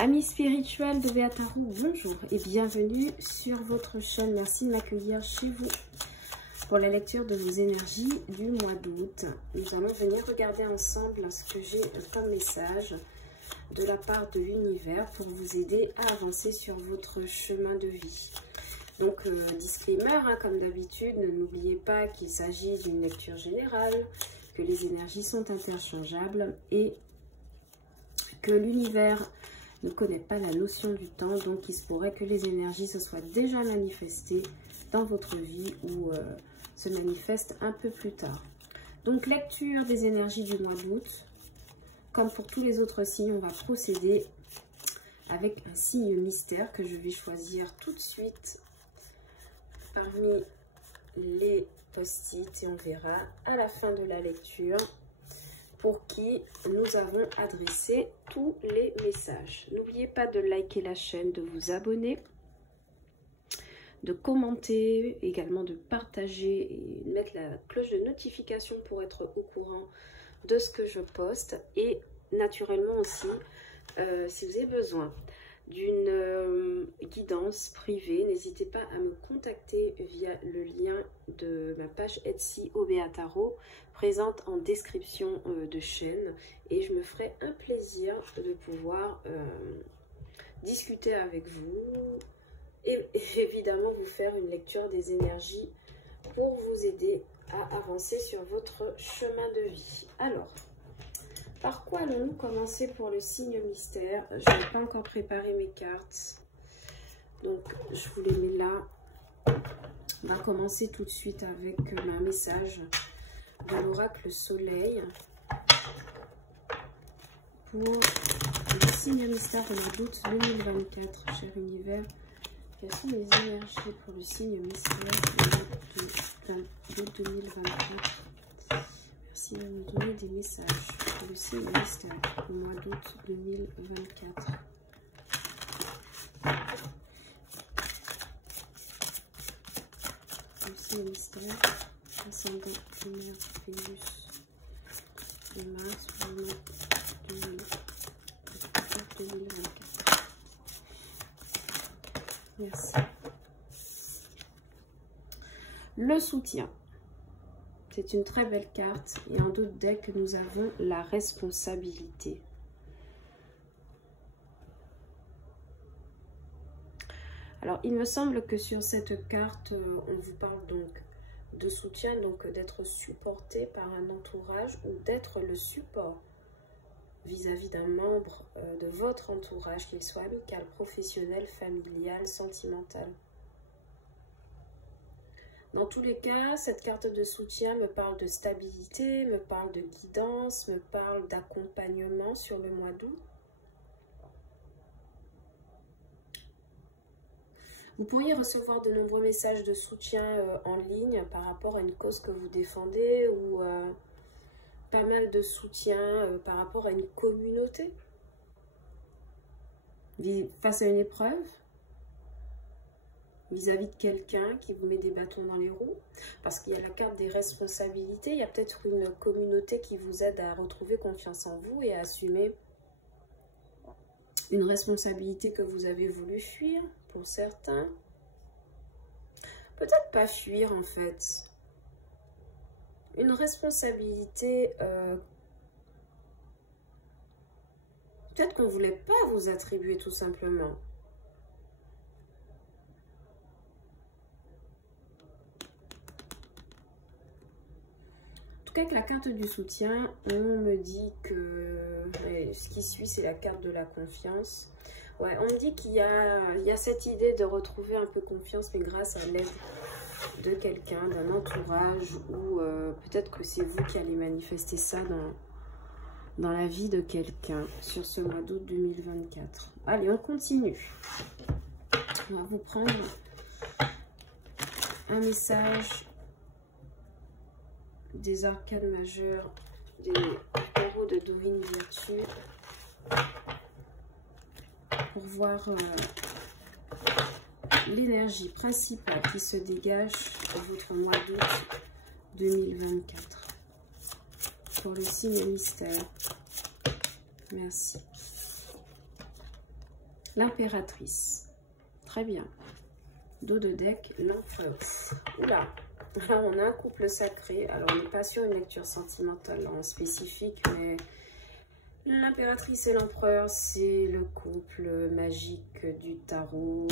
Amis spirituels de Béa Tarot, bonjour et bienvenue sur votre chaîne. Merci de m'accueillir chez vous pour la lecture de vos énergies du mois d'août. Nous allons venir regarder ensemble ce que j'ai comme message de la part de l'univers pour vous aider à avancer sur votre chemin de vie. Donc, disclaimer, comme d'habitude, n'oubliez pas qu'il s'agit d'une lecture générale, que les énergies sont interchangeables et que l'univers ne connaît pas la notion du temps, donc il se pourrait que les énergies se soient déjà manifestées dans votre vie ou se manifestent un peu plus tard. Donc lecture des énergies du mois d'août. Comme pour tous les autres signes, on va procéder avec un signe mystère que je vais choisir tout de suite parmi les post-it et on verra à la fin de la lecture pour qui nous avons adressé tous les messages. N'oubliez pas de liker la chaîne, de vous abonner, de commenter, également de partager et de mettre la cloche de notification pour être au courant de ce que je poste. Et naturellement aussi, si vous avez besoin d'une guidance privée, n'hésitez pas à me contacter via le lien de ma page Etsy Béa Tarot, présente en description de chaîne, et je me ferai un plaisir de pouvoir discuter avec vous et évidemment vous faire une lecture des énergies pour vous aider à avancer sur votre chemin de vie. Alors, par quoi allons-nous commencer pour le signe mystère? Je n'ai pas encore préparé mes cartes, donc je vous les mets là. On va commencer tout de suite avec un message de l'oracle Soleil pour le signe mystère de mois d'août 2024. Cher univers, quelles sont les énergies pour le signe mystère de 2024? Merci de nous donner des messages pour le signe mystère au mois d'août 2024. Le signe mystère, ascendant lunaire Vénus et Mars pour le mois 2024. Merci. Le soutien. C'est une très belle carte et en d'autres decks, nous avons la responsabilité. Alors, il me semble que sur cette carte, on vous parle donc de soutien, donc d'être supporté par un entourage ou d'être le support vis-à-vis d'un membre de votre entourage, qu'il soit amical, professionnel, familial, sentimental. Dans tous les cas, cette carte de soutien me parle de stabilité, me parle de guidance, me parle d'accompagnement sur le mois d'août. Vous pourriez recevoir de nombreux messages de soutien en ligne par rapport à une cause que vous défendez ou pas mal de soutien par rapport à une communauté face à une épreuve. Vis-à-vis de quelqu'un qui vous met des bâtons dans les roues, parce qu'il y a la carte des responsabilités, il y a peut-être une communauté qui vous aide à retrouver confiance en vous et à assumer une responsabilité que vous avez voulu fuir pour certains. Peut-être pas fuir en fait. Une responsabilité, peut-être qu'on ne voulait pas vous attribuer tout simplement. En tout cas, avec la carte du soutien, on me dit que ce qui suit, c'est la carte de la confiance. Ouais, on me dit qu'il y a cette idée de retrouver un peu confiance, mais grâce à l'aide de quelqu'un, d'un entourage, ou peut-être que c'est vous qui allez manifester ça dans la vie de quelqu'un sur ce mois d'août 2024. Allez, on continue. On va vous prendre un message des arcanes majeures, des héros de Dorine Virtue, pour voir l'énergie principale qui se dégage de votre mois d'août 2024 pour le signe mystère. Merci. L'impératrice. Très bien. Dos de deck, l'empereur. Oula. Là, on a un couple sacré. Alors, on n'est pas sur une lecture sentimentale en spécifique, mais l'impératrice et l'empereur, c'est le couple magique du tarot,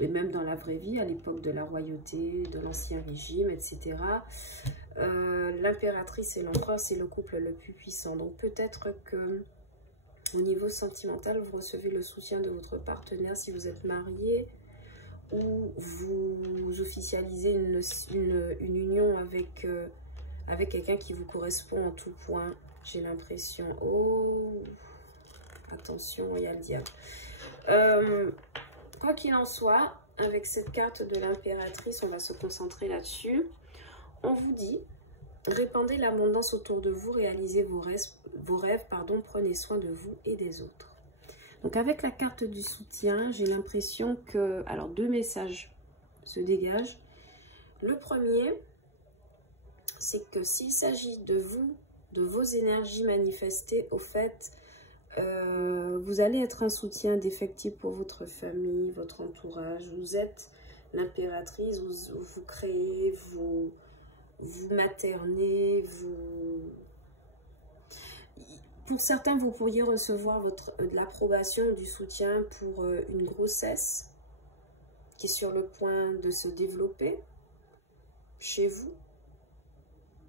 et même dans la vraie vie, à l'époque de la royauté, de l'ancien régime, etc. L'impératrice et l'empereur, c'est le couple le plus puissant. Donc, peut-être que au niveau sentimental, vous recevez le soutien de votre partenaire si vous êtes marié, ou vous officialisez une union avec, avec quelqu'un qui vous correspond en tout point. J'ai l'impression. Oh, attention, il y a le diable. Quoi qu'il en soit, avec cette carte de l'impératrice, on va se concentrer là-dessus. On vous dit, répandez l'abondance autour de vous, réalisez vos rêves, prenez soin de vous et des autres. Donc avec la carte du soutien, j'ai l'impression que, alors 2 messages se dégagent. Le premier, c'est que s'il s'agit de vous, de vos énergies manifestées, au fait, vous allez être un soutien indéfectible pour votre famille, votre entourage. Vous êtes l'impératrice, vous créez, vous maternez, Pour certains, vous pourriez recevoir de l'approbation, du soutien pour une grossesse qui est sur le point de se développer chez vous,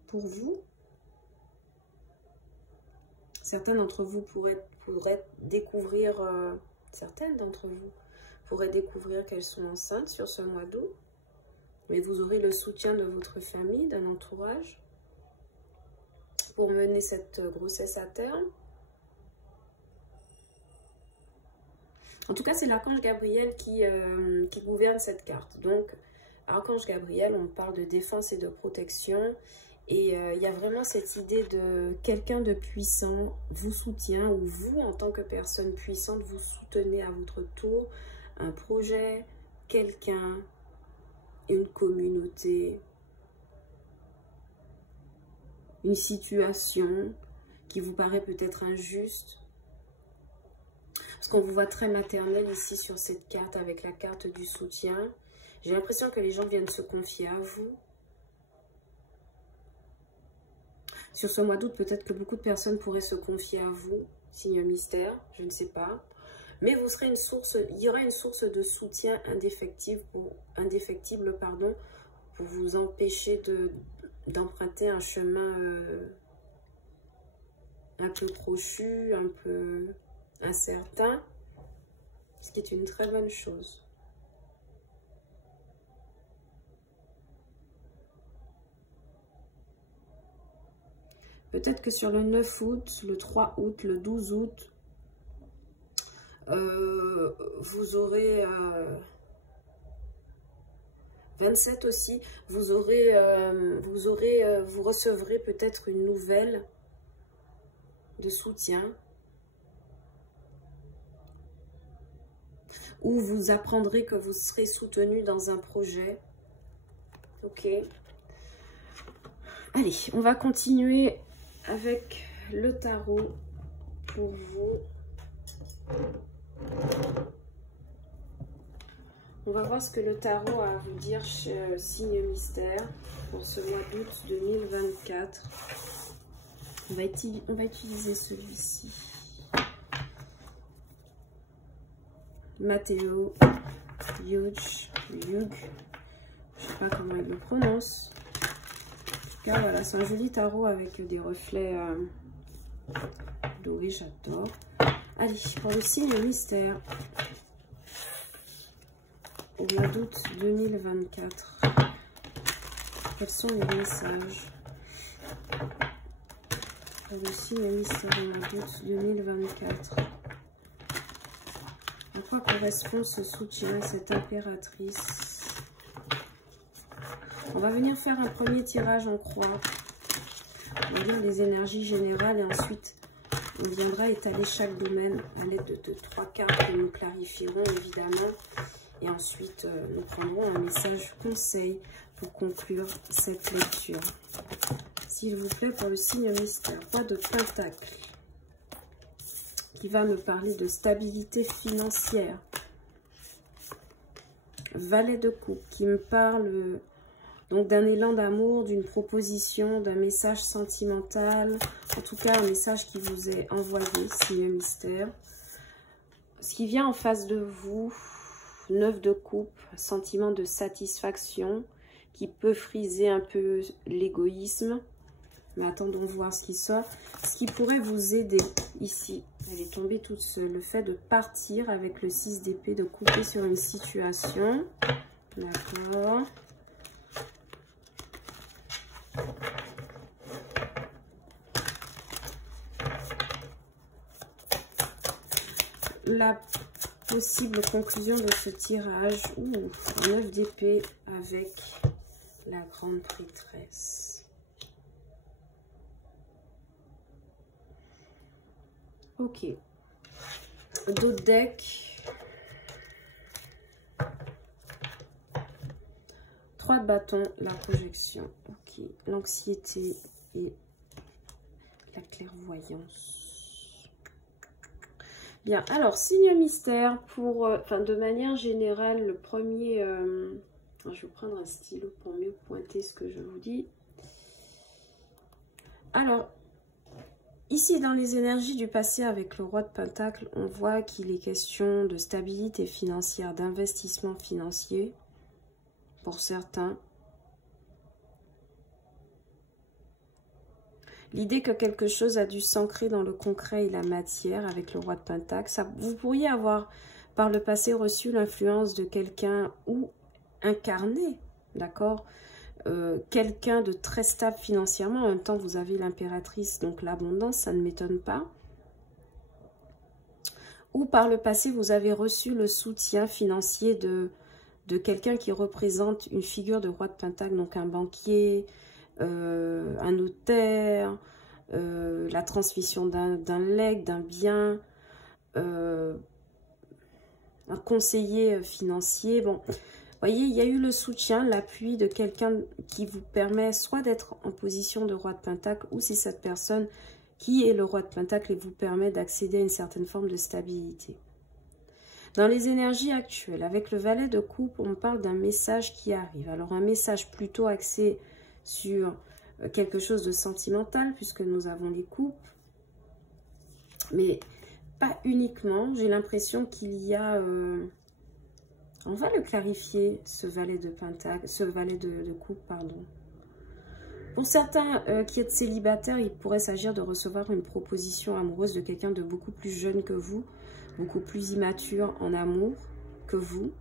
pour vous. Certains d'entre vous pourraient découvrir, certaines d'entre vous pourraient découvrir qu'elles sont enceintes sur ce mois d'août. Mais vous aurez le soutien de votre famille, d'un entourage, pour mener cette grossesse à terme. En tout cas, c'est l'archange Gabriel qui gouverne cette carte. Donc, archange Gabriel, on parle de défense et de protection. Et il y a vraiment cette idée de quelqu'un de puissant vous soutient, ou vous, en tant que personne puissante, vous soutenez à votre tour un projet, quelqu'un, une communauté, une situation qui vous paraît peut-être injuste. Parce qu'on vous voit très maternel ici sur cette carte avec la carte du soutien. J'ai l'impression que les gens viennent se confier à vous. Sur ce mois d'août, peut-être que beaucoup de personnes pourraient se confier à vous. Signe mystère, je ne sais pas. Mais vous serez une source, il y aura une source de soutien indéfectible, pour vous empêcher d'emprunter un chemin un peu crochu, un peu incertain, ce qui est une très bonne chose. Peut-être que sur le 9 août, le 3 août, le 12 août, vous aurez 27 aussi, vous recevrez peut-être une nouvelle de soutien, ou vous apprendrez que vous serez soutenu dans un projet. Ok. Allez, on va continuer avec le tarot pour vous. On va voir ce que le tarot a à vous dire chez Signe Mystère pour ce mois d'août 2024. On va utiliser celui-ci. Matteo Hugh, je ne sais pas comment il le prononce. En tout cas, voilà, c'est un joli tarot avec des reflets dorés, j'adore. Allez, pour le signe mystère, au mois d'août 2024, quels sont les messages pour le signe mystère au mois d'août 2024? À quoi correspond ce soutien, cette impératrice? On va venir faire un premier tirage en croix. On va lire les énergies générales et ensuite on viendra étaler chaque domaine à l'aide de 3 cartes que nous clarifierons évidemment. Et ensuite nous prendrons un message conseil pour conclure cette lecture. S'il vous plaît, pour le signe mystère, pas de pentacle. qui va me parler de stabilité financière. Valet de coupe qui me parle donc d'un élan d'amour, d'une proposition, d'un message sentimental. En tout cas, un message qui vous est envoyé, signe mystère. Ce qui vient en face de vous, 9 de coupe, sentiment de satisfaction qui peut friser un peu l'égoïsme. Mais attendons voir ce qui sort. Ce qui pourrait vous aider ici, elle est tombée toute seule. Le fait de partir avec le 6 d'épée, de couper sur une situation. D'accord. La possible conclusion de ce tirage. Ouh, 9 d'épée avec la grande prêtresse. Ok. D'autres decks. 3 de bâton, la projection. Ok. L'anxiété et la clairvoyance. Bien. Alors, signe mystère pour... de manière générale, le premier... je vais prendre un stylo pour mieux pointer ce que je vous dis. Alors... Ici, dans les énergies du passé avec le roi de Pentacle, on voit qu'il est question de stabilité financière, d'investissement financier pour certains. L'idée que quelque chose a dû s'ancrer dans le concret et la matière avec le roi de Pentacle. Ça, vous pourriez avoir par le passé reçu l'influence de quelqu'un ou incarné, d'accord ? Quelqu'un de très stable financièrement. En même temps, vous avez l'impératrice, donc l'abondance, ça ne m'étonne pas. Ou par le passé, vous avez reçu le soutien financier de quelqu'un qui représente une figure de roi de Pentacle, donc un banquier, un notaire, la transmission d'un legs, d'un bien, un conseiller financier. Bon... Vous voyez, il y a eu le soutien, l'appui de quelqu'un qui vous permet soit d'être en position de roi de Pentacle, ou si cette personne qui est le roi de Pentacle et vous permet d'accéder à une certaine forme de stabilité. Dans les énergies actuelles, avec le valet de coupe, on parle d'un message qui arrive. Alors un message plutôt axé sur quelque chose de sentimental, puisque nous avons les coupes. Mais pas uniquement, j'ai l'impression qu'il y a... on va le clarifier, ce valet de Pentacle, ce valet de coupe, pardon. Pour certains qui êtes célibataires, il pourrait s'agir de recevoir une proposition amoureuse de quelqu'un de beaucoup plus jeune que vous, beaucoup plus immature en amour que vous.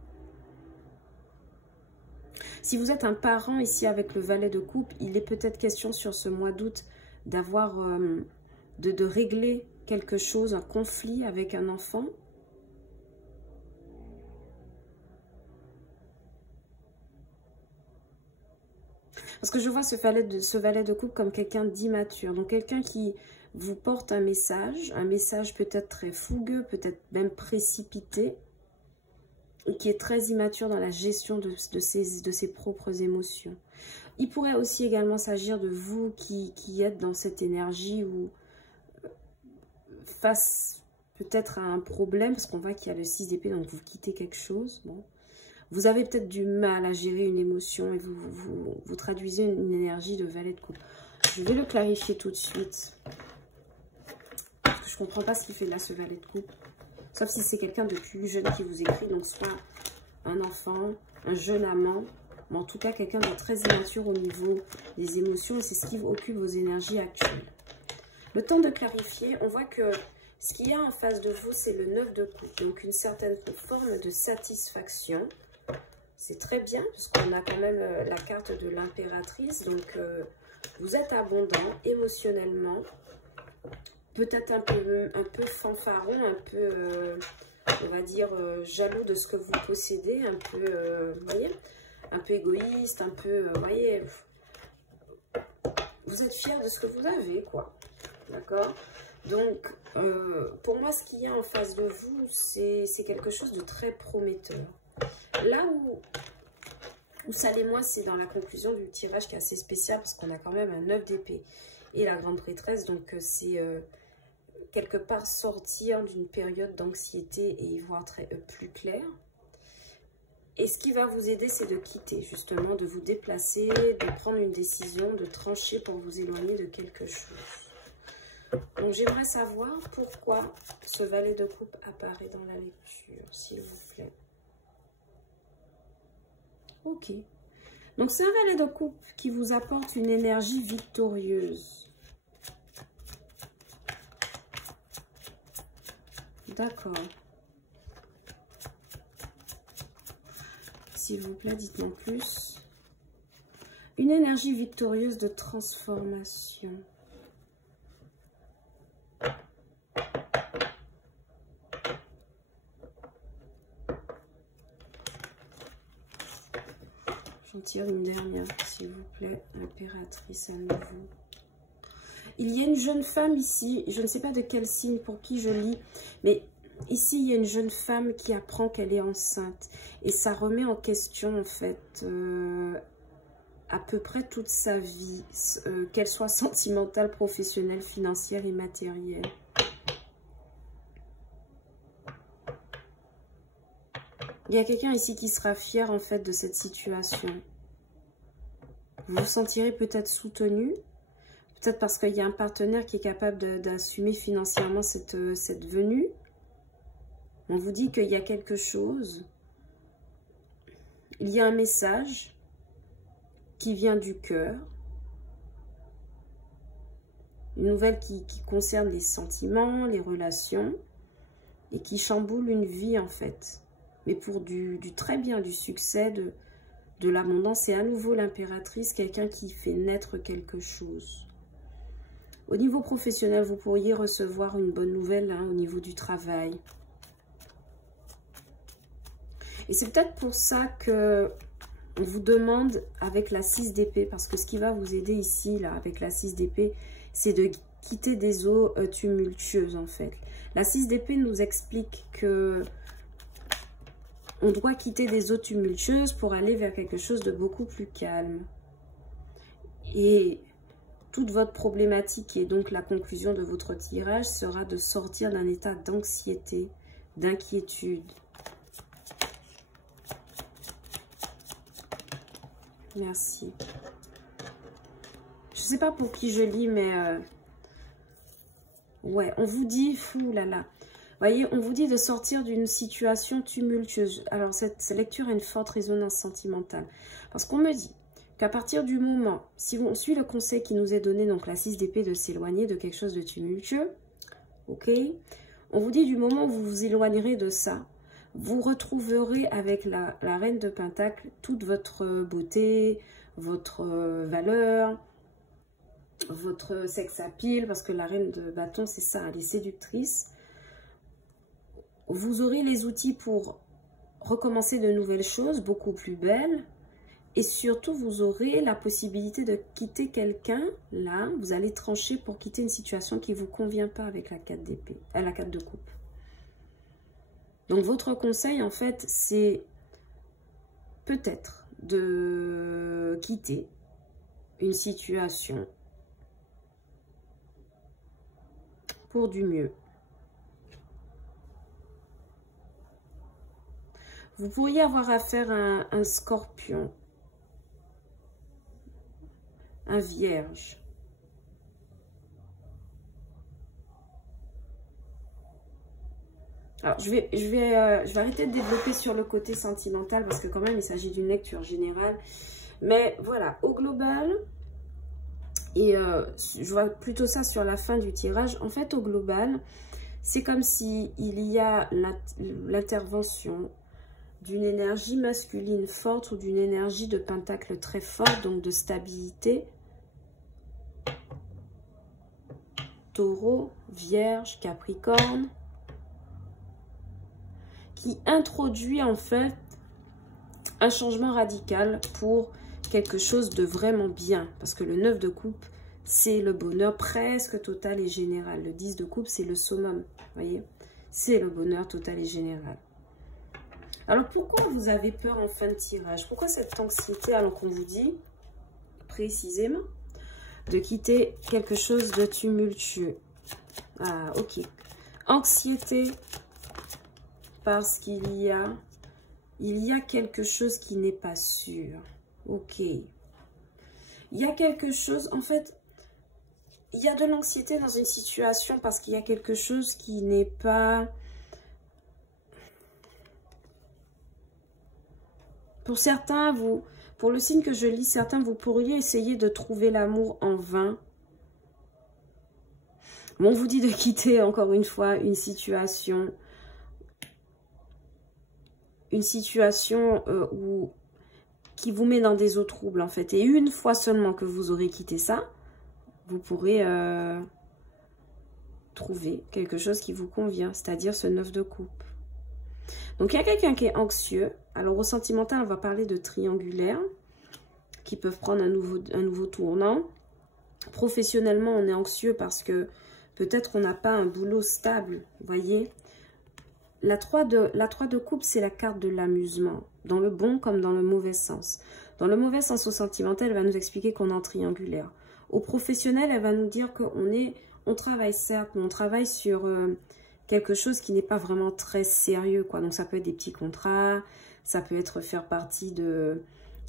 Si vous êtes un parent ici avec le valet de coupe, il est peut-être question sur ce mois d'août d'avoir, de régler quelque chose, un conflit avec un enfant. Parce que je vois ce valet de coupe comme quelqu'un d'immature. Donc quelqu'un qui vous porte un message peut-être très fougueux, peut-être même précipité, et qui est très immature dans la gestion de ses propres émotions. Il pourrait aussi également s'agir de vous qui êtes dans cette énergie où face peut-être à un problème, parce qu'on voit qu'il y a le 6 d'épée, donc vous quittez quelque chose, bon. Vous avez peut-être du mal à gérer une émotion et vous traduisez une énergie de valet de coupe. Je vais le clarifier tout de suite. Parce que je ne comprends pas ce qu'il fait là, ce valet de coupe. Sauf si c'est quelqu'un de plus jeune qui vous écrit. Donc soit un enfant, un jeune amant. Mais en tout cas, quelqu'un de très immature au niveau des émotions. Et c'est ce qui occupe vos énergies actuelles. Le temps de clarifier, on voit que ce qu'il y a en face de vous, c'est le 9 de coupe. Donc une certaine forme de satisfaction. C'est très bien, puisqu'on a quand même la carte de l'impératrice. Donc, vous êtes abondant émotionnellement. Peut-être un peu fanfaron, un peu, on va dire, jaloux de ce que vous possédez. Un peu, vous voyez, un peu égoïste, un peu, vous voyez, vous êtes fier de ce que vous avez, quoi. D'accord? Donc, pour moi, ce qu'il y a en face de vous, c'est quelque chose de très prometteur. Là où ça l'est moins, c'est dans la conclusion du tirage qui est assez spécial parce qu'on a quand même un 9 d'épée et la grande prêtresse. Donc, c'est quelque part sortir d'une période d'anxiété et y voir plus clair. Et ce qui va vous aider, c'est de quitter, justement, de vous déplacer, de prendre une décision, de trancher pour vous éloigner de quelque chose. Donc, j'aimerais savoir pourquoi ce valet de coupe apparaît dans la lecture, s'il vous plaît. Ok. Donc, c'est un valet de coupe qui vous apporte une énergie victorieuse. D'accord. S'il vous plaît, dites-moi plus. Une énergie victorieuse de transformation. J'en tire une dernière, s'il vous plaît. Impératrice à nouveau. Il y a une jeune femme ici, je ne sais pas de quel signe pour qui je lis, mais ici il y a une jeune femme qui apprend qu'elle est enceinte. Et ça remet en question en fait à peu près toute sa vie, qu'elle soit sentimentale, professionnelle, financière et matérielle. Il y a quelqu'un ici qui sera fier en fait de cette situation. Vous vous sentirez peut-être soutenu. Peut-être parce qu'il y a un partenaire qui est capable d'assumer financièrement cette venue. On vous dit qu'il y a quelque chose. Il y a un message qui vient du cœur. Une nouvelle qui concerne les sentiments, les relations. Et qui chamboule une vie en fait. Mais pour du très bien, du succès, de l'abondance. C'est à nouveau l'impératrice, quelqu'un qui fait naître quelque chose. Au niveau professionnel, vous pourriez recevoir une bonne nouvelle au niveau du travail. Et c'est peut-être pour ça que on vous demande avec la 6 d'épée, parce que ce qui va vous aider ici, là, avec la 6 d'épée, c'est de quitter des eaux tumultueuses, en fait. La 6 d'épée nous explique que on doit quitter des eaux tumultueuses pour aller vers quelque chose de beaucoup plus calme. Et toute votre problématique et donc la conclusion de votre tirage sera de sortir d'un état d'anxiété, d'inquiétude. Merci. Je ne sais pas pour qui je lis, mais ouais, on vous dit, fou là là. Voyez, on vous dit de sortir d'une situation tumultueuse. Alors, cette lecture a une forte résonance sentimentale. Parce qu'on me dit qu'à partir du moment, si on suit le conseil qui nous est donné, donc la 6 d'épée, de s'éloigner de quelque chose de tumultueux, ok, on vous dit du moment où vous vous éloignerez de ça, vous retrouverez avec la reine de Pentacle toute votre beauté, votre valeur, votre sex appeal, parce que la reine de bâton, c'est ça, elle est séductrice. Vous aurez les outils pour recommencer de nouvelles choses, beaucoup plus belles. Et surtout, vous aurez la possibilité de quitter quelqu'un. Là, vous allez trancher pour quitter une situation qui ne vous convient pas avec la 4 d'épée, la 4 de coupe. Donc, votre conseil, en fait, c'est peut-être de quitter une situation pour du mieux. Vous pourriez avoir affaire à un scorpion, un vierge. Alors, je vais arrêter de développer sur le côté sentimental parce que quand même, il s'agit d'une lecture générale. Mais voilà, au global, et je vois plutôt ça sur la fin du tirage. En fait, au global, c'est comme si il y a l'intervention d'une énergie masculine forte ou d'une énergie de pentacle très forte, donc de stabilité. Taureau, Vierge, Capricorne, qui introduit en fait un changement radical pour quelque chose de vraiment bien. Parce que le 9 de coupe, c'est le bonheur presque total et général. Le 10 de coupe, c'est le summum, voyez, c'est le bonheur total et général. Alors, pourquoi vous avez peur en fin de tirage? Pourquoi cette anxiété alors qu'on vous dit, précisément, de quitter quelque chose de tumultueux? Ah, ok. Anxiété, parce qu'il y a quelque chose qui n'est pas sûr. Ok. Il y a quelque chose, en fait, il y a de l'anxiété dans une situation parce qu'il y a quelque chose qui n'est pas... Pour certains, pour le signe que je lis, certains, vous pourriez essayer de trouver l'amour en vain. Bon, on vous dit de quitter, encore une fois, une situation qui vous met dans des eaux troubles, en fait. Et une fois seulement que vous aurez quitté ça, vous pourrez trouver quelque chose qui vous convient, c'est-à-dire ce 9 de coupe. Donc, il y a quelqu'un qui est anxieux. Alors, au sentimental, on va parler de triangulaires qui peuvent prendre un nouveau tournant. Professionnellement, on est anxieux parce que peut-être on n'a pas un boulot stable, vous voyez. La 3 de coupe, c'est la carte de l'amusement, dans le bon comme dans le mauvais sens. Dans le mauvais sens, au sentimental, elle va nous expliquer qu'on est en triangulaire. Au professionnel, elle va nous dire qu'on travaille certes, mais on travaille sur quelque chose qui n'est pas vraiment très sérieux, quoi. Donc, ça peut être des petits contrats, ça peut être faire partie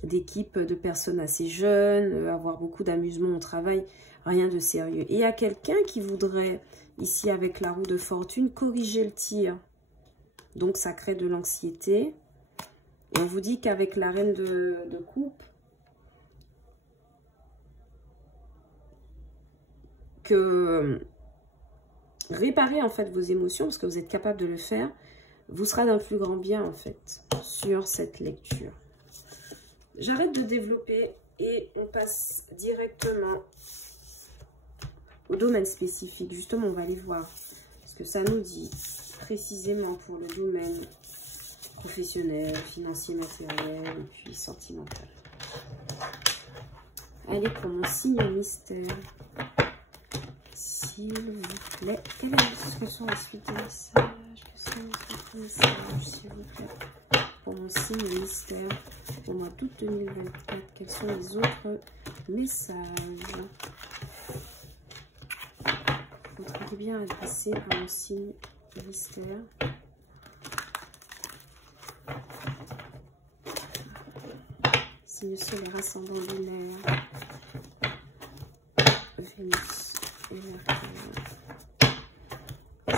d'équipes de personnes assez jeunes, avoir beaucoup d'amusement au travail, rien de sérieux. Et il y a quelqu'un qui voudrait, ici avec la roue de fortune, corriger le tir. Donc, ça crée de l'anxiété. Et on vous dit qu'avec la reine de coupe, que réparer en fait vos émotions, parce que vous êtes capable de le faire, vous sera d'un plus grand bien en fait sur cette lecture. J'arrête de développer et on passe directement au domaine spécifique. Justement, on va aller voir ce que ça nous dit précisément pour le domaine professionnel, financier, matériel et puis sentimental. Allez, pour mon signe mystère, s'il vous plaît. Quelles sont les suites de messages? S'il vous plaît. Pour mon signe mystère, pour le mois d'août 2024, quels sont les autres messages? Vous trouvez bien adressé à mon signe mystère. Signe solaire, ascendant lunaire, Vénus et Mercure.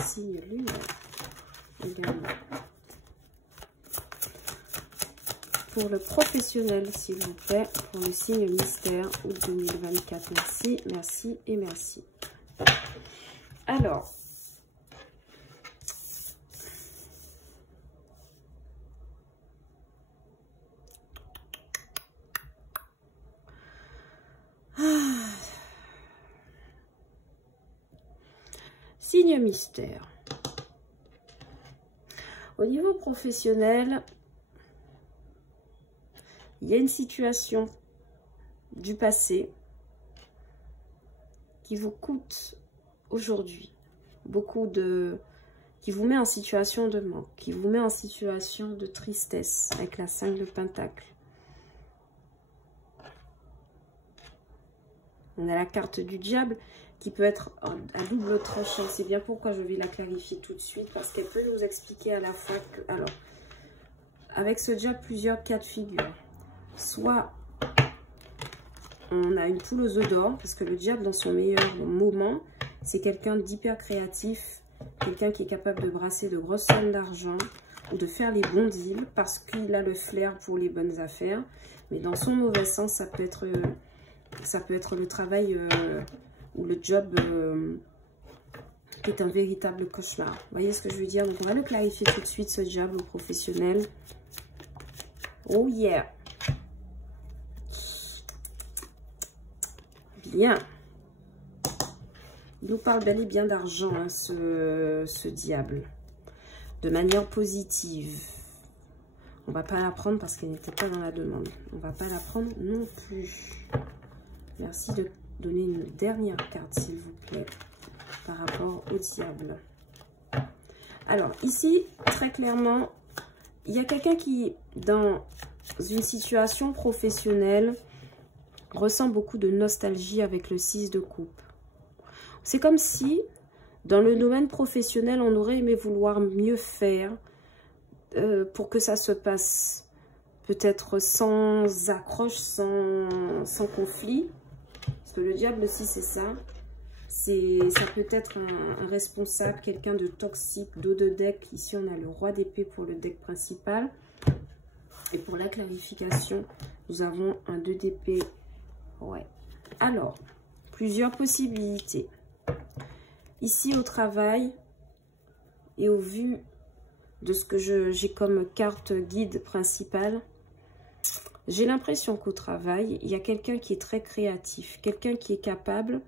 Signe lunaire également. Pour le professionnel, s'il vous plaît, pour les signes mystères, août 2024. Merci, merci et merci. Alors, signe mystère. Au niveau professionnel, il y a une situation du passé qui vous coûte aujourd'hui qui vous met en situation de manque, qui vous met en situation de tristesse avec la 5 de Pentacle. On a la carte du diable qui peut être à double tranchant. C'est bien pourquoi je vais la clarifier tout de suite, parce qu'elle peut nous expliquer à la fois que... Alors, avec ce diable, plusieurs cas de figure. Soit on a une poule aux œufs d'or, parce que le diable, dans son meilleur moment, c'est quelqu'un d'hyper créatif, quelqu'un qui est capable de brasser de grosses sommes d'argent ou de faire les bons deals, parce qu'il a le flair pour les bonnes affaires. Mais dans son mauvais sens, ça peut être le travail... ou le job est un véritable cauchemar. Vous voyez ce que je veux dire? Donc, on va le clarifier tout de suite, ce diable au professionnel. Oh yeah! Bien. Il nous parle bel et bien d'argent, hein, ce diable. De manière positive. On ne va pas la prendre parce qu'elle n'était pas dans la demande. On ne va pas la prendre non plus. Merci de donner une dernière carte, s'il vous plaît, par rapport au diable. Alors, ici, très clairement, il y a quelqu'un qui, dans une situation professionnelle, ressent beaucoup de nostalgie avec le 6 de coupe. C'est comme si Dans le domaine professionnel, on aurait aimé vouloir mieux faire pour que ça se passe peut-être sans accroche, sans conflit. Parce que le diable aussi, c'est ça. Ça peut être un responsable, quelqu'un de toxique, dos de deck. Ici, on a le roi d'épée pour le deck principal. Et pour la clarification, nous avons un 2 d'épée. Ouais. Alors, plusieurs possibilités. Ici, au travail, et au vu de ce que j'ai comme carte guide principale, j'ai l'impression qu'au travail, il y a quelqu'un qui est très créatif, quelqu'un qui est capable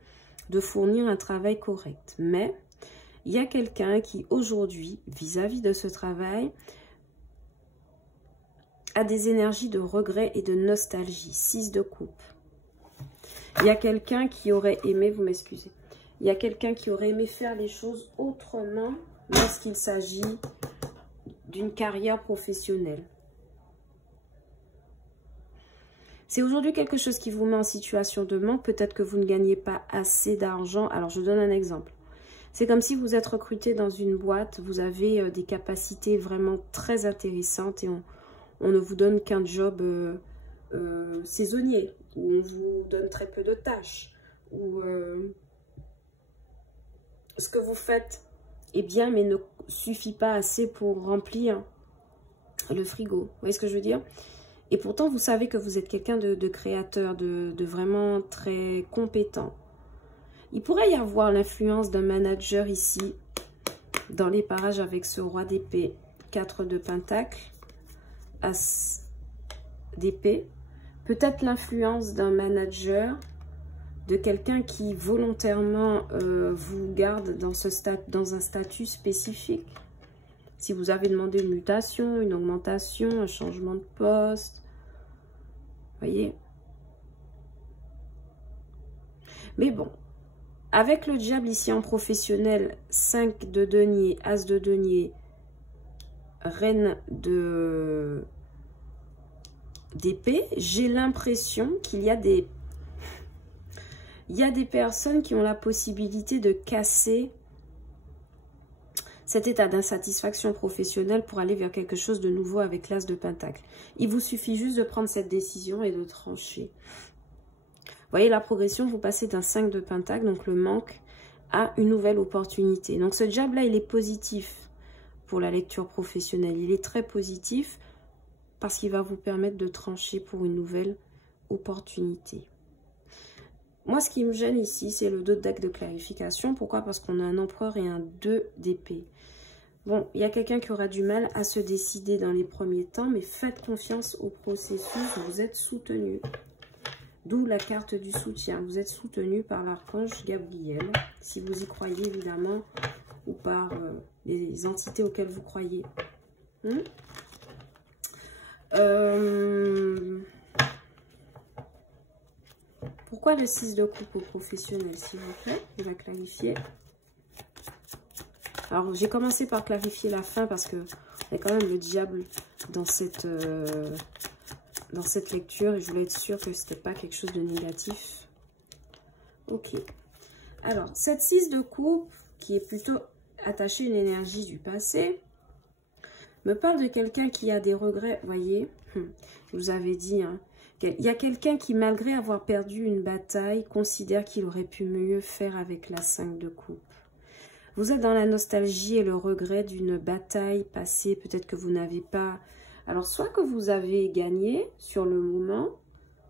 de fournir un travail correct. Mais il y a quelqu'un qui, aujourd'hui, vis-à-vis de ce travail, a des énergies de regret et de nostalgie. 6 de coupe. Il y a quelqu'un qui aurait aimé, vous m'excusez, il y a quelqu'un qui aurait aimé faire les choses autrement lorsqu'il s'agit d'une carrière professionnelle. C'est aujourd'hui quelque chose qui vous met en situation de manque. Peut-être que vous ne gagnez pas assez d'argent. Alors, je vous donne un exemple. C'est comme si vous êtes recruté dans une boîte. Vous avez des capacités vraiment très intéressantes et on ne vous donne qu'un job saisonnier. Où on vous donne très peu de tâches. Où ce que vous faites est bien, mais ne suffit pas assez pour remplir le frigo. Vous voyez ce que je veux dire ? Et pourtant, vous savez que vous êtes quelqu'un de créateur, de vraiment très compétent. Il pourrait y avoir l'influence d'un manager ici, dans les parages avec ce roi d'épée, 4 de pentacle, as d'épée. Peut-être l'influence d'un manager, de quelqu'un qui volontairement vous garde dans un statut spécifique. Si vous avez demandé une mutation, une augmentation, un changement de poste, voyez. Mais bon, avec le diable ici en professionnel, 5 de denier, as de denier, reine d'épée, j'ai l'impression qu'il y a des personnes qui ont la possibilité de casser cet état d'insatisfaction professionnelle pour aller vers quelque chose de nouveau avec l'as de pentacle. Il vous suffit juste de prendre cette décision et de trancher. Vous voyez la progression, vous passez d'un 5 de pentacle, donc le manque, à une nouvelle opportunité. Donc ce diable-là, il est positif pour la lecture professionnelle. Il est très positif parce qu'il va vous permettre de trancher pour une nouvelle opportunité. Moi, ce qui me gêne ici, c'est le 2 de deck de clarification. Pourquoi? Parce qu'on a un empereur et un 2 d'épée. Bon, il y a quelqu'un qui aura du mal à se décider dans les premiers temps, mais faites confiance au processus, vous êtes soutenu. D'où la carte du soutien. Vous êtes soutenu par l'archange Gabriel, si vous y croyez évidemment, ou par les entités auxquelles vous croyez. Pourquoi le 6 de coupe au professionnel, s'il vous plaît? On va clarifier. Alors, j'ai commencé par clarifier la fin parce que il y a quand même le diable dans cette lecture. Et je voulais être sûre que ce n'était pas quelque chose de négatif. Ok. Alors, cette 6 de coupe, qui est plutôt attachée à une énergie du passé, me parle de quelqu'un qui a des regrets. Vous voyez, je vous avais dit, hein, il y a quelqu'un qui, malgré avoir perdu une bataille, considère qu'il aurait pu mieux faire avec la 5 de coupe. Vous êtes dans la nostalgie et le regret d'une bataille passée. Peut-être que vous n'avez pas... Alors, soit que vous avez gagné sur le moment,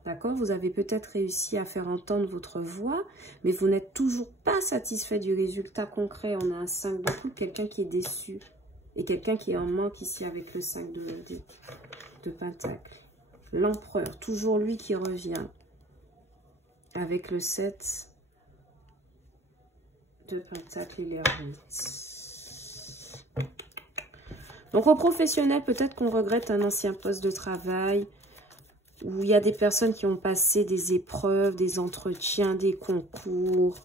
d'accord, vous avez peut-être réussi à faire entendre votre voix, mais vous n'êtes toujours pas satisfait du résultat concret. On a un 5 de coupe, quelqu'un qui est déçu. Et quelqu'un qui est en manque ici avec le 5 de pentacle. L'empereur, toujours lui qui revient. Avec le 7 de pentacle et l'ermite. Donc au professionnel, peut-être qu'on regrette un ancien poste de travail où il y a des personnes qui ont passé des épreuves, des entretiens, des concours.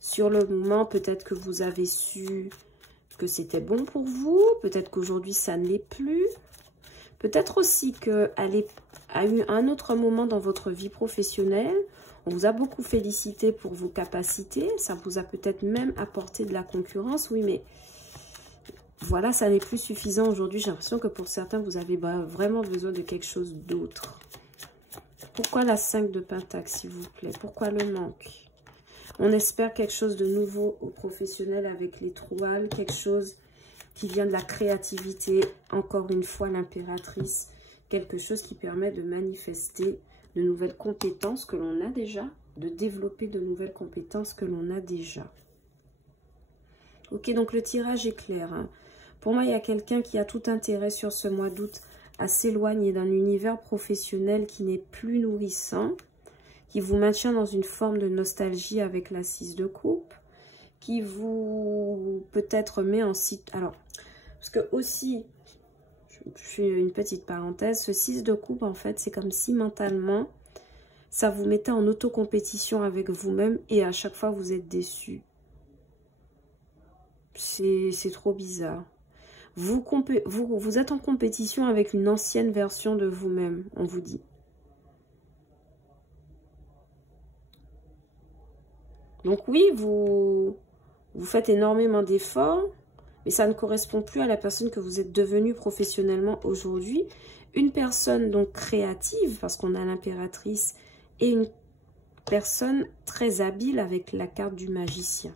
Sur le moment, peut-être que vous avez su que c'était bon pour vous. Peut-être qu'aujourd'hui, ça ne l'est plus. Peut-être aussi qu'elle a eu un autre moment dans votre vie professionnelle On vous a beaucoup félicité pour vos capacités. Ça vous a peut-être même apporté de la concurrence. Oui, mais voilà, ça n'est plus suffisant aujourd'hui. J'ai l'impression que pour certains, vous avez vraiment besoin de quelque chose d'autre. Pourquoi la 5 de Pentacle, s'il vous plaît? Pourquoi le manque? On espère quelque chose de nouveau au professionnel avec l'étoile. Quelque chose qui vient de la créativité. Encore une fois, l'impératrice. Quelque chose qui permet de manifester de nouvelles compétences que l'on a déjà, de développer de nouvelles compétences que l'on a déjà. Ok, donc le tirage est clair. Hein. Pour moi, il y a quelqu'un qui a tout intérêt sur ce mois d'août à s'éloigner d'un univers professionnel qui n'est plus nourrissant, qui vous maintient dans une forme de nostalgie avec la 6 de coupe, qui vous peut-être met en site. Alors, parce que aussi... Je fais une petite parenthèse. Ce 6 de coupe, en fait, c'est comme si mentalement, ça vous mettait en auto-compétition avec vous-même et à chaque fois, vous êtes déçu. C'est trop bizarre. Vous êtes en compétition avec une ancienne version de vous-même, on vous dit. Donc oui, vous faites énormément d'efforts, mais ça ne correspond plus à la personne que vous êtes devenue professionnellement aujourd'hui. Une personne donc créative, parce qu'on a l'impératrice, et une personne très habile avec la carte du magicien.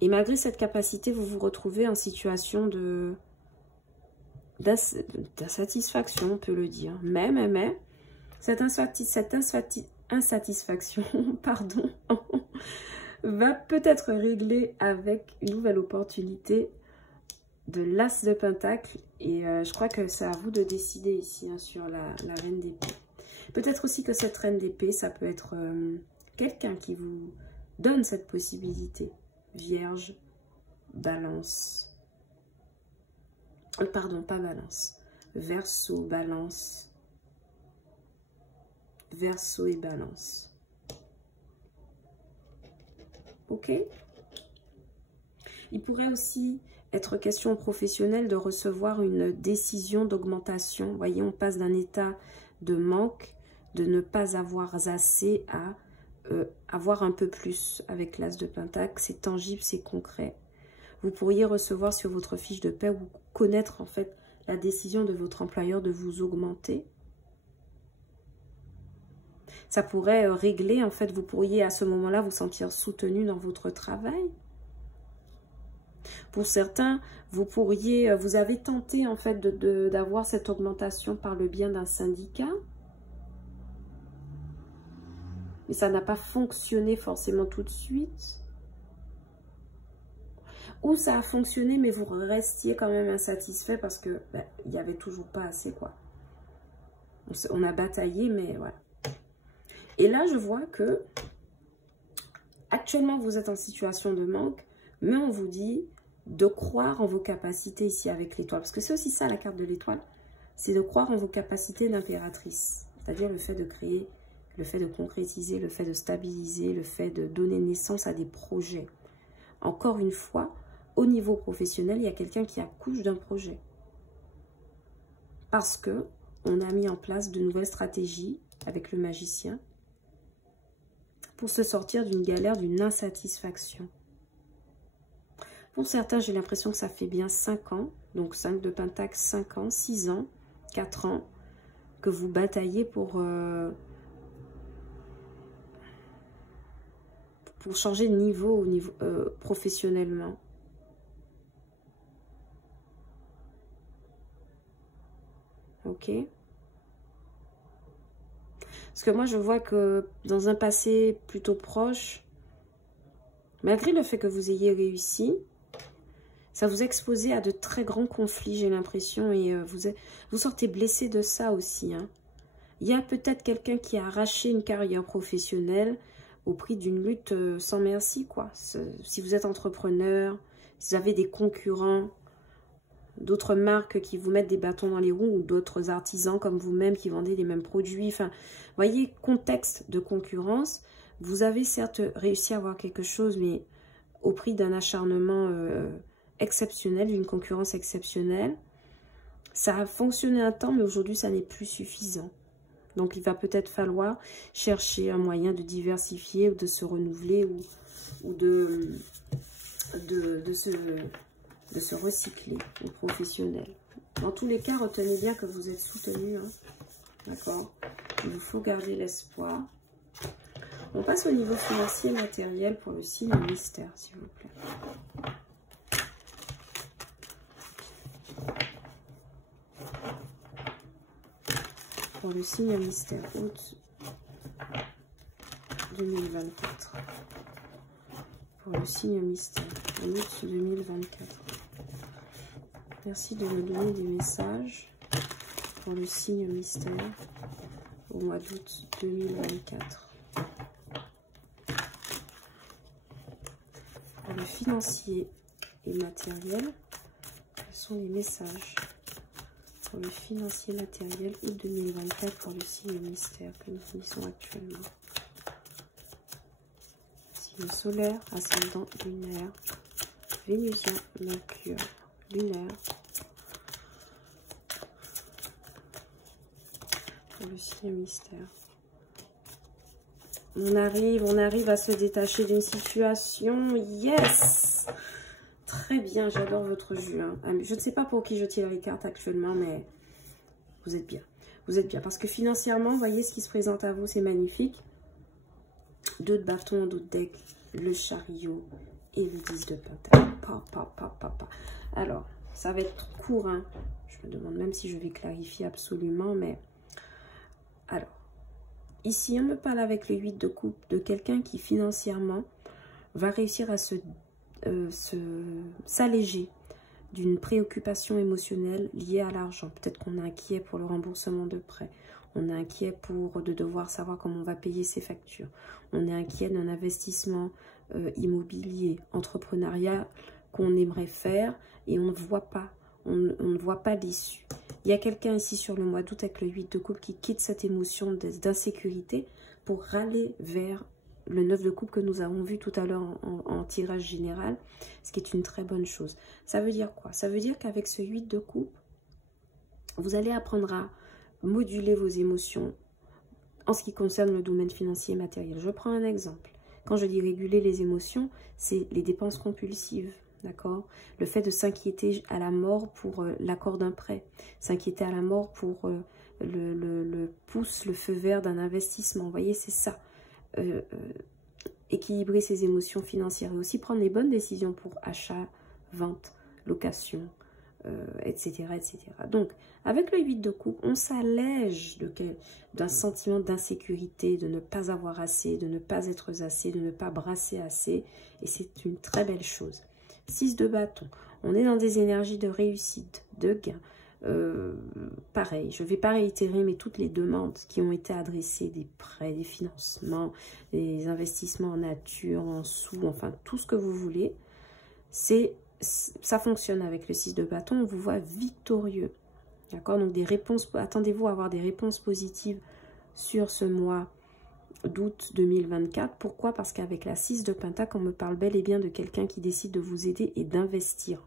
Et malgré cette capacité, vous vous retrouvez en situation d'insatisfaction, on peut le dire. Mais cette insatisfaction, pardon, va peut-être régler avec une nouvelle opportunité de l'As de Pentacle. Et je crois que c'est à vous de décider ici hein, sur la Reine d'épée. Peut-être aussi que cette Reine d'épée, ça peut être quelqu'un qui vous donne cette possibilité. Vierge, Balance. Pardon, pas Balance. Verseau, Balance. Verseau et Balance. Ok. Il pourrait aussi être question professionnelle de recevoir une décision d'augmentation. Vous voyez, on passe d'un état de manque, de ne pas avoir assez à avoir un peu plus avec l'As de Pentacle. C'est tangible, c'est concret. Vous pourriez recevoir sur votre fiche de paie ou connaître en fait la décision de votre employeur de vous augmenter. Ça pourrait régler, en fait, vous pourriez à ce moment-là vous sentir soutenu dans votre travail. Pour certains, vous avez tenté en fait d'avoir cette augmentation par le biais d'un syndicat. Mais ça n'a pas fonctionné forcément tout de suite. Ou ça a fonctionné, mais vous restiez quand même insatisfait parce que il n'y avait toujours pas assez, quoi. On a bataillé, mais voilà. Et là, je vois que actuellement, vous êtes en situation de manque, mais on vous dit de croire en vos capacités ici avec l'étoile. Parce que c'est aussi ça, la carte de l'étoile. C'est de croire en vos capacités d'impératrice. C'est-à-dire le fait de créer, le fait de concrétiser, le fait de stabiliser, le fait de donner naissance à des projets. Encore une fois, au niveau professionnel, il y a quelqu'un qui accouche d'un projet. Parce que on a mis en place de nouvelles stratégies avec le magicien pour se sortir d'une galère, d'une insatisfaction. Pour certains, j'ai l'impression que ça fait bien 5 ans, donc 5 de Pentacle, 5 ans, 6 ans, 4 ans, que vous bataillez pour changer de niveau, professionnellement. Ok. Parce que moi, je vois que dans un passé plutôt proche, malgré le fait que vous ayez réussi, ça vous a exposé à de très grands conflits, j'ai l'impression, et vous sortez blessé de ça aussi. Hein. Il y a peut-être quelqu'un qui a arraché une carrière professionnelle au prix d'une lutte sans merci, quoi. Si vous êtes entrepreneur, si vous avez des concurrents, d'autres marques qui vous mettent des bâtons dans les roues ou d'autres artisans comme vous-même qui vendez les mêmes produits. Enfin, vous voyez, contexte de concurrence, vous avez certes réussi à avoir quelque chose, mais au prix d'un acharnement exceptionnel, d'une concurrence exceptionnelle. Ça a fonctionné un temps, mais aujourd'hui, ça n'est plus suffisant. Donc, il va peut-être falloir chercher un moyen de diversifier ou de se renouveler ou de se recycler au professionnel. Dans tous les cas, retenez bien que vous êtes soutenu. Hein. D'accord? Il vous faut garder l'espoir. On passe au niveau financier et matériel pour le signe mystère, s'il vous plaît. Pour le signe mystère, août 2024. Pour le signe mystère, août 2024. Merci de me donner des messages pour le signe mystère au mois d'août 2024. Pour le financier et matériel, quels sont les messages pour le financier matériel août 2024 pour le signe mystère que nous finissons actuellement? Signe solaire, ascendant lunaire, vénusien, mercure, lunaire. Pour le signe mystère. On arrive à se détacher d'une situation. Yes! Très bien, j'adore votre jeu. Hein. Je ne sais pas pour qui je tire les cartes actuellement, mais vous êtes bien. Vous êtes bien. Parce que financièrement, vous voyez ce qui se présente à vous, c'est magnifique. 2 de bâton, 2 de deck, le chariot et le 10 de pentacle. Alors, ça va être court. Hein. Je me demande même si je vais clarifier absolument, mais... Alors, ici, on me parle avec le 8 de coupe de quelqu'un qui financièrement va réussir à s'alléger d'une préoccupation émotionnelle liée à l'argent. Peut-être qu'on est inquiet pour le remboursement de prêts. On est inquiet de devoir savoir comment on va payer ses factures. On est inquiet d'un investissement immobilier, entrepreneurial qu'on aimerait faire et on ne voit pas. On ne voit pas l'issue. Il y a quelqu'un ici sur le mois d'août avec le 8 de coupe qui quitte cette émotion d'insécurité pour râler vers le 9 de coupe que nous avons vu tout à l'heure en tirage général, ce qui est une très bonne chose. Ça veut dire quoi? Ça veut dire qu'avec ce 8 de coupe, vous allez apprendre à moduler vos émotions en ce qui concerne le domaine financier et matériel. Je prends un exemple. Quand je dis réguler les émotions, c'est les dépenses compulsives. D'accord? Le fait de s'inquiéter à la mort pour l'accord d'un prêt, s'inquiéter à la mort pour le pouce, le feu vert d'un investissement. Vous voyez, c'est ça. Équilibrer ses émotions financières et aussi prendre les bonnes décisions pour achat, vente, location, etc., etc. Donc, avec le 8 de coupe, on s'allège d'un sentiment d'insécurité, de ne pas avoir assez, de ne pas être assez, de ne pas brasser assez. Et c'est une très belle chose. 6 de bâton, on est dans des énergies de réussite, de gain. Pareil, je ne vais pas réitérer, mais toutes les demandes qui ont été adressées, des prêts, des financements, des investissements en nature, en sous, enfin tout ce que vous voulez, ça fonctionne avec le 6 de bâton, on vous voit victorieux. D'accord? Donc des réponses, attendez-vous à avoir des réponses positives sur ce mois d'août 2024. Pourquoi? Parce qu'avec la 6 de pentacle, on me parle bel et bien de quelqu'un qui décide de vous aider et d'investir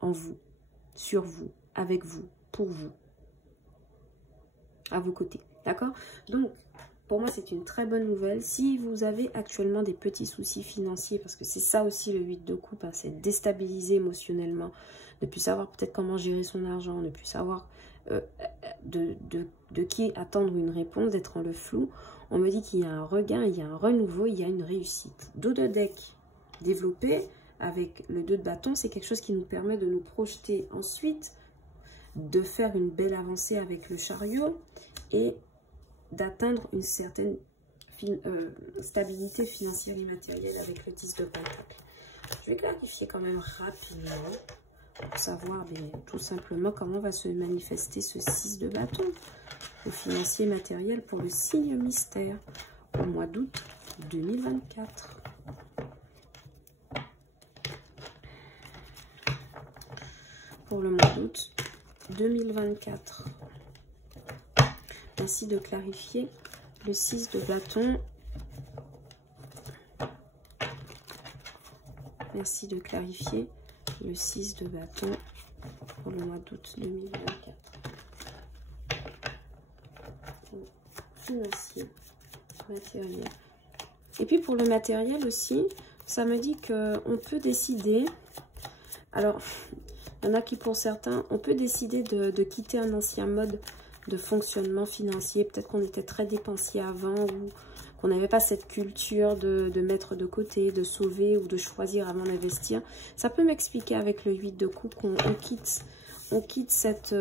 en vous, sur vous, avec vous, pour vous, à vos côtés. D'accord? Donc, pour moi, c'est une très bonne nouvelle. Si vous avez actuellement des petits soucis financiers, parce que c'est ça aussi le 8 de coupe, hein, c'est déstabiliser émotionnellement, ne plus savoir peut-être comment gérer son argent, ne plus savoir de qui attendre une réponse, d'être dans le flou. On me dit qu'il y a un regain, il y a un renouveau, il y a une réussite. 2 de deck développé avec le 2 de bâton, c'est quelque chose qui nous permet de nous projeter ensuite, de faire une belle avancée avec le chariot et d'atteindre une certaine stabilité financière et matérielle avec le 10 de pentacle. Je vais clarifier quand même rapidement pour savoir tout simplement comment va se manifester ce 6 de bâton au financier matériel pour le signe mystère au mois d'août 2024. Pour le mois d'août 2024. Merci de clarifier le 6 de bâton. Merci de clarifier le 6 de bâton pour le mois d'août 2024. financier, matériel. Et puis pour le matériel aussi, ça me dit qu'on peut décider, alors il y en a qui pour certains, on peut décider de quitter un ancien mode de fonctionnement financier. Peut-être qu'on était très dépensier avant ou qu'on n'avait pas cette culture de mettre de côté, de sauver ou de choisir avant d'investir. Ça peut m'expliquer avec le 8 de coupe qu'on quitte cet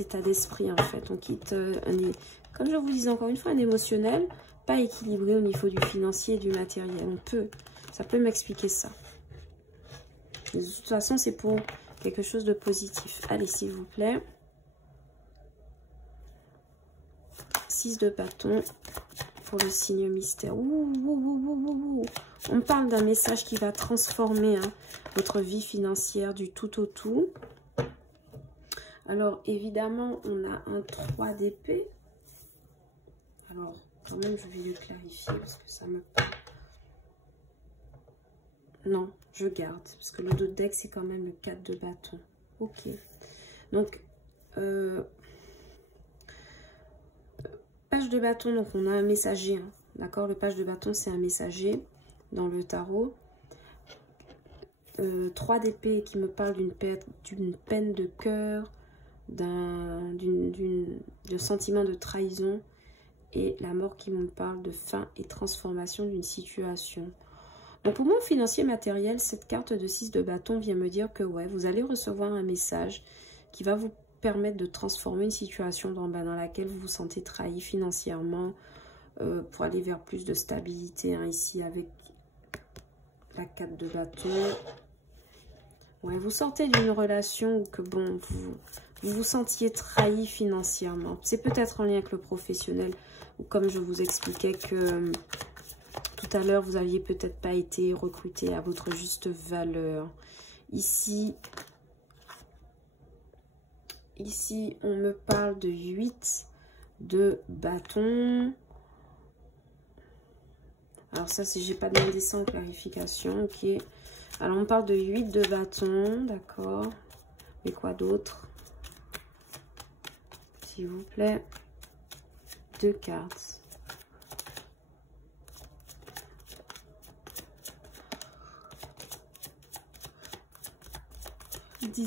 état d'esprit en fait. On quitte, comme je vous disais encore une fois, un émotionnel pas équilibré au niveau du financier et du matériel. Ça peut m'expliquer ça. De toute façon, c'est pour quelque chose de positif. Allez, s'il vous plaît. 6 de bâton pour le signe mystère. On me parle d'un message qui va transformer votre vie financière du tout au tout. Alors, évidemment, on a un 3 d'épée. Alors, quand même, je vais le clarifier parce que ça me parle. Non, je garde. Parce que le dos de deck, c'est quand même le 4 de bâton. Ok. Donc, page de bâton, donc on a un messager. Hein, d'accord, le page de bâton, c'est un messager dans le tarot. 3 d'épée qui me parle d'une peine de cœur, d'un sentiment de trahison. Et la mort qui me parle de fin et transformation d'une situation. Donc pour mon financier matériel, cette carte de 6 de bâton vient me dire que ouais, vous allez recevoir un message qui va vous permettre de transformer une situation dans laquelle vous vous sentez trahi financièrement pour aller vers plus de stabilité. Hein, ici avec la 4 de bâton. Ouais, vous sortez d'une relation que bon, vous vous sentiez trahi financièrement. C'est peut-être en lien avec le professionnel ou comme je vous expliquais que tout à l'heure, vous n'aviez peut-être pas été recruté à votre juste valeur. Ici, on me parle de 8 de bâton. Alors ça, si j'ai pas demandé ça en clarification, ok. Alors, on parle de 8 de bâton, d'accord. Mais quoi d'autre? S'il vous plaît. 2 cartes.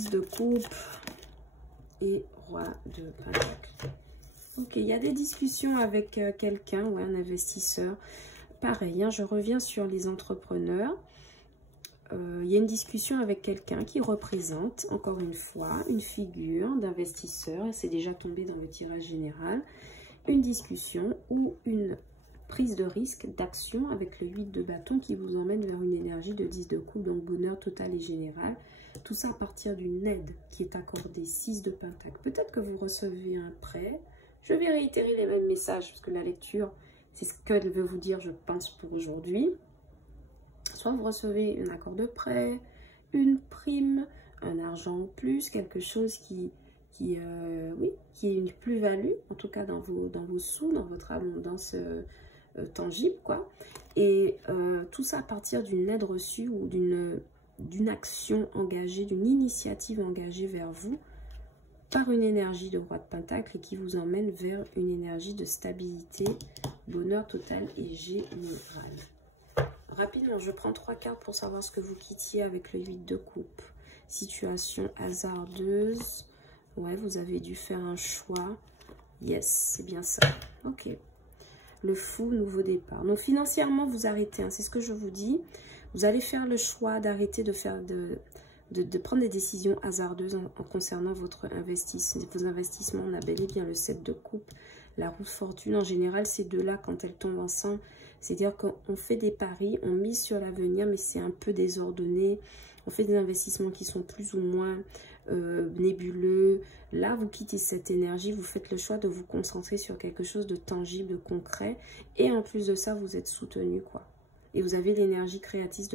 De coupe et roi de pentacle. Ok, il y a des discussions avec quelqu'un, ouais, un investisseur. Pareil, hein, je reviens sur les entrepreneurs. Il y a une discussion avec quelqu'un qui représente, encore une fois, une figure d'investisseur. C'est déjà tombé dans le tirage général. Une discussion ou une prise de risque d'action avec le 8 de bâton qui vous emmène vers une énergie de 10 de coupe, donc bonheur total et général. Tout ça à partir d'une aide qui est accordée, 6 de pentacle. Peut-être que vous recevez un prêt. Je vais réitérer les mêmes messages parce que la lecture, c'est ce qu'elle veut vous dire, je pense, pour aujourd'hui. Soit vous recevez un accord de prêt, une prime, un argent en plus, quelque chose qui est une plus-value, en tout cas dans vos sous, dans votre abondance tangible, quoi. Et tout ça à partir d'une aide reçue ou d'une action engagée, d'une initiative engagée vers vous par une énergie de roi de pentacle et qui vous emmène vers une énergie de stabilité, bonheur total et général. Rapidement, je prends 3 cartes pour savoir ce que vous quittiez avec le 8 de coupe. Situation hasardeuse. Ouais, vous avez dû faire un choix. Yes, c'est bien ça. Ok. Le fou, nouveau départ. Donc financièrement, vous arrêtez. Hein, c'est ce que je vous dis. Vous allez faire le choix d'arrêter de prendre des décisions hasardeuses en concernant vos investissements. On a bel et bien le 7 de coupe, la roue de fortune. En général, ces deux-là, quand elles tombent ensemble, c'est-à-dire qu'on fait des paris, on mise sur l'avenir, mais c'est un peu désordonné. On fait des investissements qui sont plus ou moins nébuleux. Là, vous quittez cette énergie, vous faites le choix de vous concentrer sur quelque chose de tangible, de concret. Et en plus de ça, vous êtes soutenu, quoi. Et vous avez l'énergie créatrice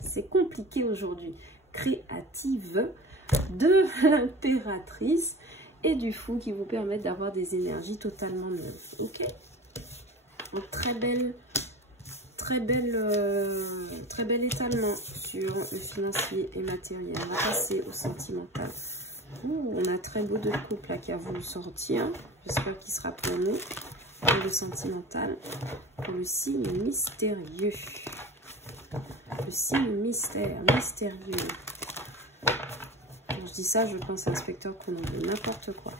c'est compliqué aujourd'hui. Créative de l'impératrice et du fou qui vous permettent d'avoir des énergies totalement neuves. Ok. Donc, très bel étalement sur le financier et matériel. On va passer au sentimental On a très beau de couple là, qui a voulu sortir. J'espère qu'il sera pour nous. Pour le sentimental. Pour le signe mystérieux. Le signe mystérieux. Quand je dis ça, je pense à Inspecteur Conan, n'importe quoi.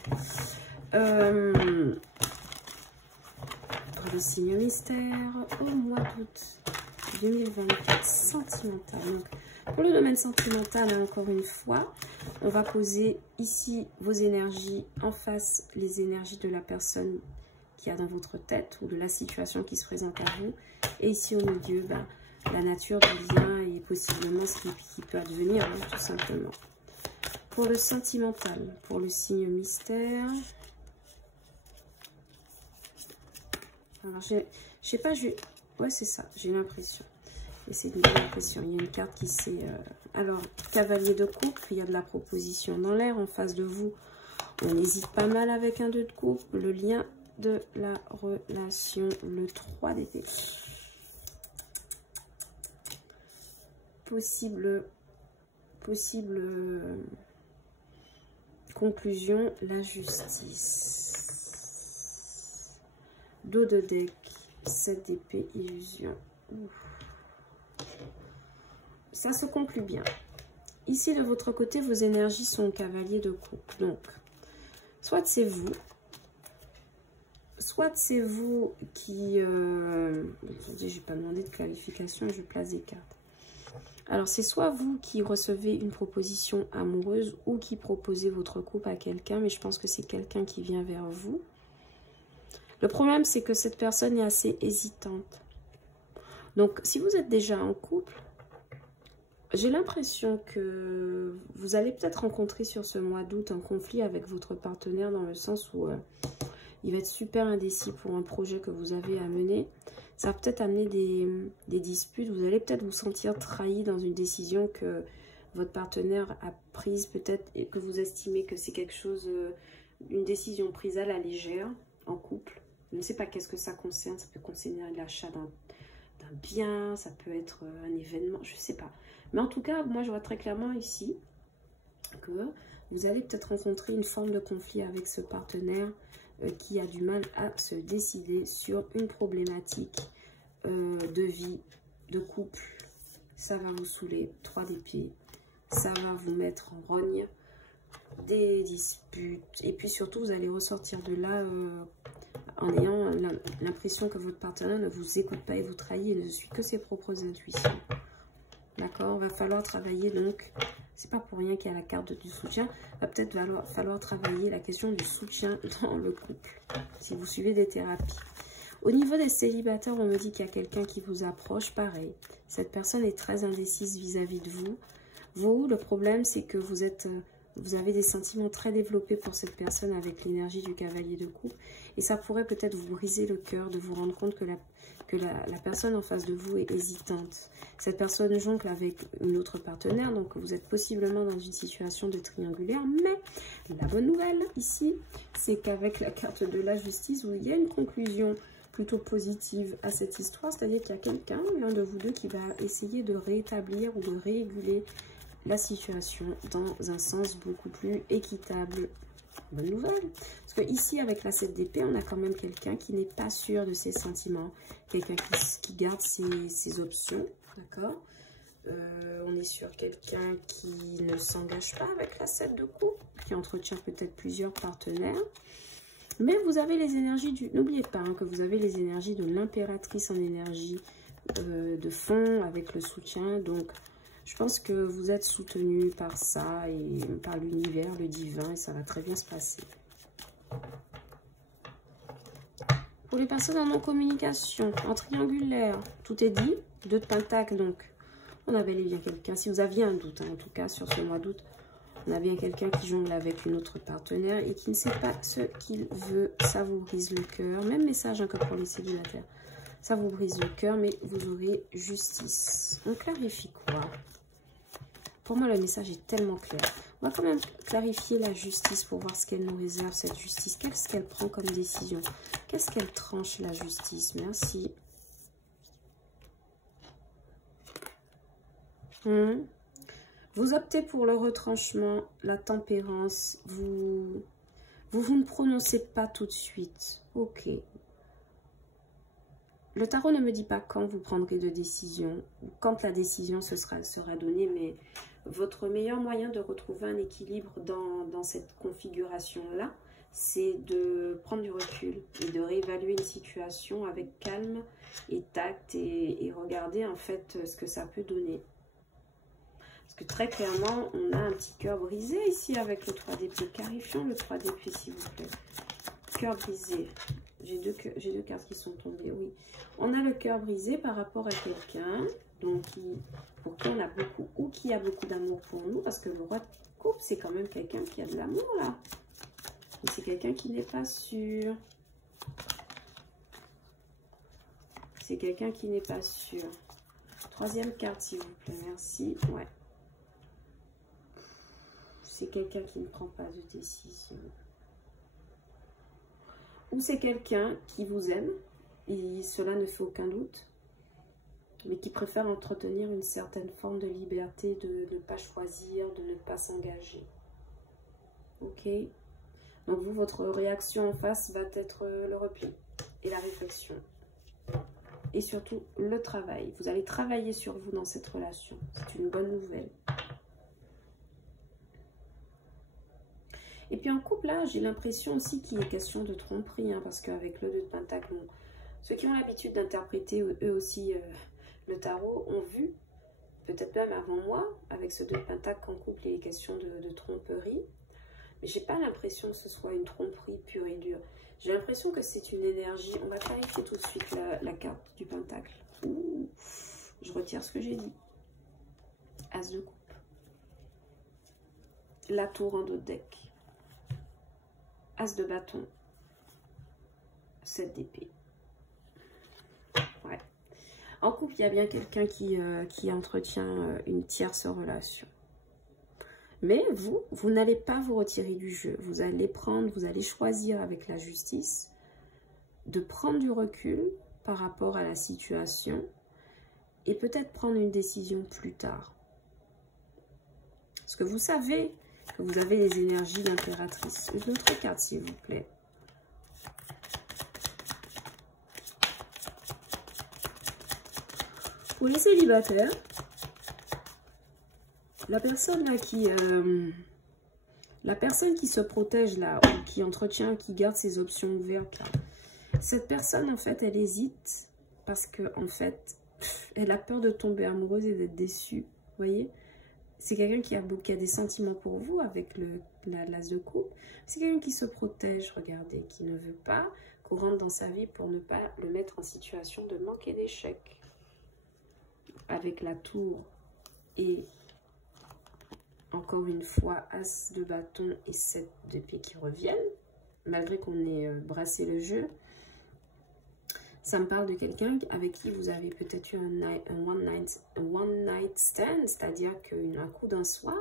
Le signe mystère au mois d'août 2024, sentimental. Donc, pour le domaine sentimental, encore une fois, on va poser ici vos énergies en face, les énergies de la personne qui a dans votre tête ou de la situation qui se présente à vous. Et ici au milieu, ben, la nature du lien et possiblement ce qui peut advenir, hein, tout simplement. Pour le sentimental, pour le signe mystère. Alors, je sais pas, ouais, c'est ça, j'ai l'impression. Et c'est une impression. Il y a une carte qui s'est... Alors, cavalier de coupe, il y a de la proposition dans l'air en face de vous. On hésite pas mal avec un 2 de coupe. Le lien de la relation, le 3 d'épée. Possible conclusion, la justice. Dos de deck, 7 d'épée, illusion. Ouf. Ça se conclut bien. Ici, de votre côté, vos énergies sont cavalier de coupe. Donc, soit c'est vous qui... Attendez, je n'ai pas demandé de clarification, je place des cartes. Alors, c'est soit vous qui recevez une proposition amoureuse ou qui proposez votre couple à quelqu'un, mais je pense que c'est quelqu'un qui vient vers vous. Le problème, c'est que cette personne est assez hésitante. Donc, si vous êtes déjà en couple, j'ai l'impression que vous allez peut-être rencontrer sur ce mois d'août un conflit avec votre partenaire dans le sens où il va être super indécis pour un projet que vous avez à mener. Ça va peut-être amener des disputes. Vous allez peut-être vous sentir trahi dans une décision que votre partenaire a prise peut-être et que vous estimez que c'est quelque chose, une décision prise à la légère en couple. Je ne sais pas qu'est-ce que ça concerne. Ça peut concerner l'achat d'un bien, ça peut être un événement, je ne sais pas. Mais en tout cas, moi je vois très clairement ici que vous allez peut-être rencontrer une forme de conflit avec ce partenaire qui a du mal à se décider sur une problématique de vie, de couple. Ça va vous saouler, 3 d'épée, ça va vous mettre en rogne, des disputes. Et puis surtout, vous allez ressortir de là en ayant l'impression que votre partenaire ne vous écoute pas et vous trahit et ne suit que ses propres intuitions. D'accord, va falloir travailler donc, c'est pas pour rien qu'il y a la carte du soutien, va peut-être falloir travailler la question du soutien dans le couple, si vous suivez des thérapies. Au niveau des célibataires, on me dit qu'il y a quelqu'un qui vous approche, pareil. Cette personne est très indécise vis-à-vis de vous. Vous, le problème, c'est que vous avez des sentiments très développés pour cette personne avec l'énergie du cavalier de coupe. Et ça pourrait peut-être vous briser le cœur de vous rendre compte que la personne en face de vous est hésitante. Cette personne jongle avec une autre partenaire, donc vous êtes possiblement dans une situation de triangulaire. Mais la bonne nouvelle ici, c'est qu'avec la carte de la justice, où il y a une conclusion plutôt positive à cette histoire, c'est-à-dire qu'il y a quelqu'un, l'un de vous deux, qui va essayer de rétablir ou de réguler la situation dans un sens beaucoup plus équitable. Bonne nouvelle. Parce que ici, avec la 7 d'épée, on a quand même quelqu'un qui n'est pas sûr de ses sentiments. Quelqu'un qui garde ses options. D'accord. On est sur quelqu'un qui ne s'engage pas avec la 7 de coupe, qui entretient peut-être plusieurs partenaires. Mais vous avez les énergies du... N'oubliez pas que vous avez les énergies de l'impératrice en énergie de fond avec le soutien. Donc, je pense que vous êtes soutenu par ça et par l'univers, le divin, et ça va très bien se passer. Pour les personnes en non-communication, en triangulaire, tout est dit. 2 de pentacle, donc on a bel et bien quelqu'un. Si vous aviez un doute, hein, en tout cas, sur ce mois d'août, on a bien quelqu'un qui jongle avec une autre partenaire et qui ne sait pas ce qu'il veut. Ça vous brise le cœur. Même message hein, que pour les célibataires. Ça vous brise le cœur, mais vous aurez justice. On clarifie quoi? Pour moi, le message est tellement clair. On va quand même clarifier la justice pour voir ce qu'elle nous réserve, cette justice. Qu'est-ce qu'elle prend comme décision? Qu'est-ce qu'elle tranche, la justice? Merci. Vous optez pour le retranchement, la tempérance. Vous ne prononcez pas tout de suite. Ok. Le tarot ne me dit pas quand vous prendrez de décision, ou quand la décision sera donnée, mais votre meilleur moyen de retrouver un équilibre dans cette configuration-là, c'est de prendre du recul et de réévaluer une situation avec calme et tact et regarder en fait ce que ça peut donner. Parce que très clairement, on a un petit cœur brisé ici avec le 3 d'épée. Clarifions le 3 d'épée s'il vous plaît. Cœur brisé. J'ai deux cartes qui sont tombées, oui. On a le cœur brisé par rapport à quelqu'un donc pour qui on a beaucoup ou qui a beaucoup d'amour pour nous, parce que le roi de coupe, c'est quand même quelqu'un qui a de l'amour là. Mais c'est quelqu'un qui n'est pas sûr. C'est quelqu'un qui n'est pas sûr. Troisième carte, s'il vous plaît, merci. Ouais. C'est quelqu'un qui ne prend pas de décision. Ou c'est quelqu'un qui vous aime, et cela ne fait aucun doute, mais qui préfère entretenir une certaine forme de liberté, de ne pas choisir, de ne pas s'engager. Ok? Donc vous, votre réaction en face va être le repli et la réflexion. Et surtout, le travail. Vous allez travailler sur vous dans cette relation. C'est une bonne nouvelle. Et puis en couple, là, j'ai l'impression aussi qu'il est question de tromperie, hein, parce qu'avec le 2 de Pentacle, ceux qui ont l'habitude d'interpréter eux aussi le tarot ont vu, peut-être même avant moi, avec ce 2 de Pentacle qu'en couple, il est question de tromperie. Mais j'ai pas l'impression que ce soit une tromperie pure et dure. J'ai l'impression que c'est une énergie. On va clarifier tout de suite la carte du Pentacle. Ouh, je retire ce que j'ai dit. As de coupe. La tour en dos de deck. As de bâton. 7 d'épée. Ouais. En couple, il y a bien quelqu'un qui entretient une tierce relation. Mais vous n'allez pas vous retirer du jeu. Vous allez choisir avec la justice de prendre du recul par rapport à la situation et peut-être prendre une décision plus tard. Parce que vous savez que vous avez les énergies d'impératrice. Une autre carte, s'il vous plaît. Pour les célibataires, la personne là qui se protège là, ou qui entretient, qui garde ses options ouvertes là, cette personne en fait elle hésite parce que en fait elle a peur de tomber amoureuse et d'être déçue. Vous voyez, c'est quelqu'un qui a des sentiments pour vous avec l'as de coupe. C'est quelqu'un qui se protège, regardez, qui ne veut pas qu'on rentre dans sa vie pour ne pas le mettre en situation de manquer d'échec. Avec la tour et encore une fois, As de bâton et 7 d'épée qui reviennent, malgré qu'on ait brassé le jeu. Ça me parle de quelqu'un avec qui vous avez peut-être eu un one night stand, c'est-à-dire qu'un coup d'un soir,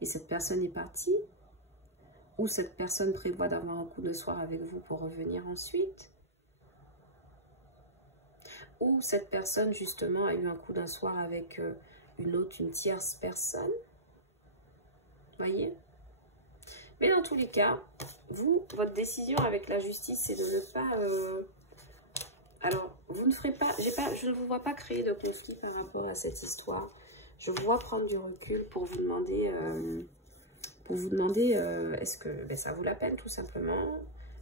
et cette personne est partie, ou cette personne prévoit d'avoir un coup de soir avec vous pour revenir ensuite, ou cette personne justement a eu un coup d'un soir avec une tierce personne. Voyez, mais dans tous les cas, votre décision avec la justice, c'est de ne pas... alors, vous ne ferez pas... je ne vous vois pas créer de conflit par rapport à cette histoire. Je vous vois prendre du recul pour vous demander... est-ce que ça vaut la peine tout simplement?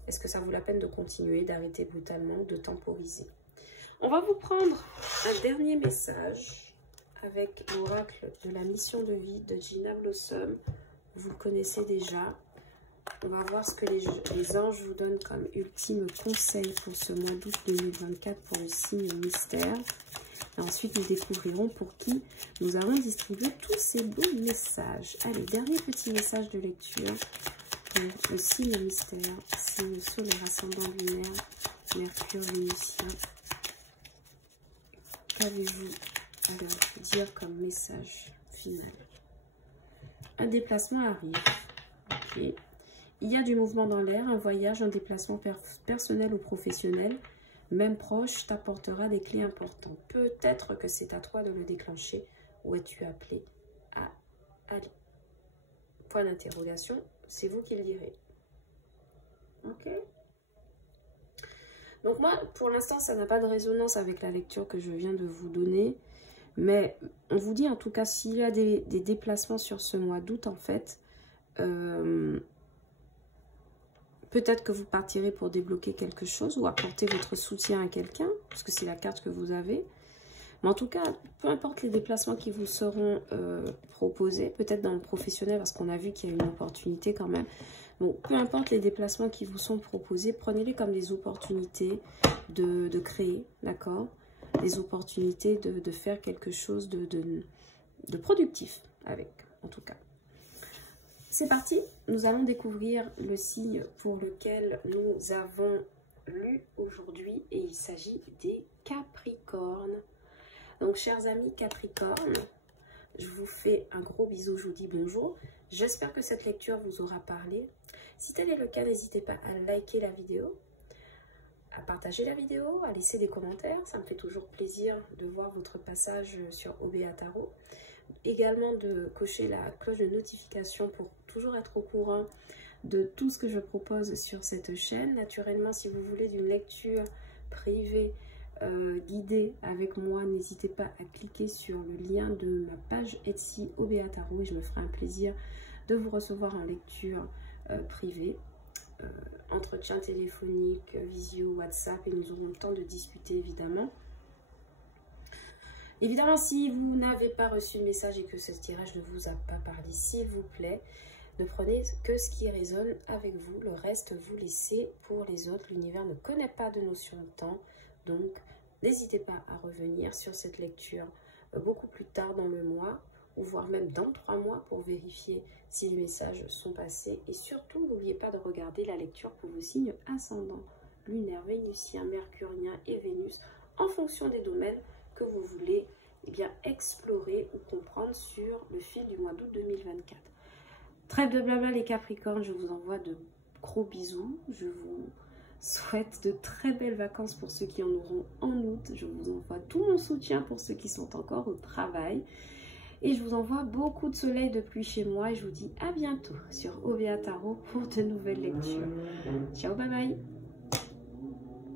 Est-ce que ça vaut la peine de continuer, d'arrêter brutalement, de temporiser? On va vous prendre un dernier message avec l'oracle de la mission de vie de Gina Blossom. Vous le connaissez déjà. On va voir ce que les anges vous donnent comme ultime conseil pour ce mois d'août 2024 pour le signe mystère. Et ensuite, nous découvrirons pour qui nous avons distribué tous ces beaux messages. Allez, dernier petit message de lecture pour le signe mystère. Signe solaire, ascendant lunaire, Mercure, Vénusien. Qu'avez-vous à dire comme message final? Un déplacement arrive. Okay. Il y a du mouvement dans l'air, un voyage, un déplacement personnel ou professionnel, même proche, t'apportera des clés importantes. Peut-être que c'est à toi de le déclencher ou es-tu appelé à Allez, point d'interrogation, c'est vous qui le direz. Ok. Donc moi, pour l'instant, ça n'a pas de résonance avec la lecture que je viens de vous donner. Mais on vous dit en tout cas, s'il y a des déplacements sur ce mois d'août, en fait, peut-être que vous partirez pour débloquer quelque chose ou apporter votre soutien à quelqu'un, parce que c'est la carte que vous avez. Mais en tout cas, peu importe les déplacements qui vous seront proposés, peut-être dans le professionnel, parce qu'on a vu qu'il y a une opportunité quand même. Donc, peu importe les déplacements qui vous sont proposés, prenez-les comme des opportunités de créer, d'accord? Des opportunités de faire quelque chose de productif avec, en tout cas. C'est parti, nous allons découvrir le signe pour lequel nous avons lu aujourd'hui et il s'agit des Capricornes. Donc, chers amis Capricornes, je vous fais un gros bisou, je vous dis bonjour. J'espère que cette lecture vous aura parlé. Si tel est le cas, n'hésitez pas à liker la vidéo, à partager la vidéo, à laisser des commentaires. Ça me fait toujours plaisir de voir votre passage sur OBA Tarot. Également de cocher la cloche de notification pour toujours être au courant de tout ce que je propose sur cette chaîne. Naturellement, si vous voulez d'une lecture privée guidée avec moi, n'hésitez pas à cliquer sur le lien de ma page Etsy OBA Tarot et je me ferai un plaisir de vous recevoir en lecture privée. Entretien téléphonique, visio, WhatsApp et nous aurons le temps de discuter évidemment. Évidemment, si vous n'avez pas reçu le message et que ce tirage ne vous a pas parlé, s'il vous plaît, ne prenez que ce qui résonne avec vous. Le reste, vous laissez pour les autres. L'univers ne connaît pas de notion de temps. Donc, n'hésitez pas à revenir sur cette lecture beaucoup plus tard dans le mois ou voire même dans 3 mois pour vérifier si les messages sont passés. Et surtout, n'oubliez pas de regarder la lecture pour vos signes ascendants, lunaire, vénusien, mercurien et Vénus en fonction des domaines que vous voulez explorer ou comprendre sur le fil du mois d'août 2024. Trêve de blabla les Capricornes, je vous envoie de gros bisous. Je vous souhaite de très belles vacances pour ceux qui en auront en août. Je vous envoie tout mon soutien pour ceux qui sont encore au travail. Et je vous envoie beaucoup de soleil, de pluie chez moi. Et je vous dis à bientôt sur OBA Tarot pour de nouvelles lectures. Ciao, bye bye.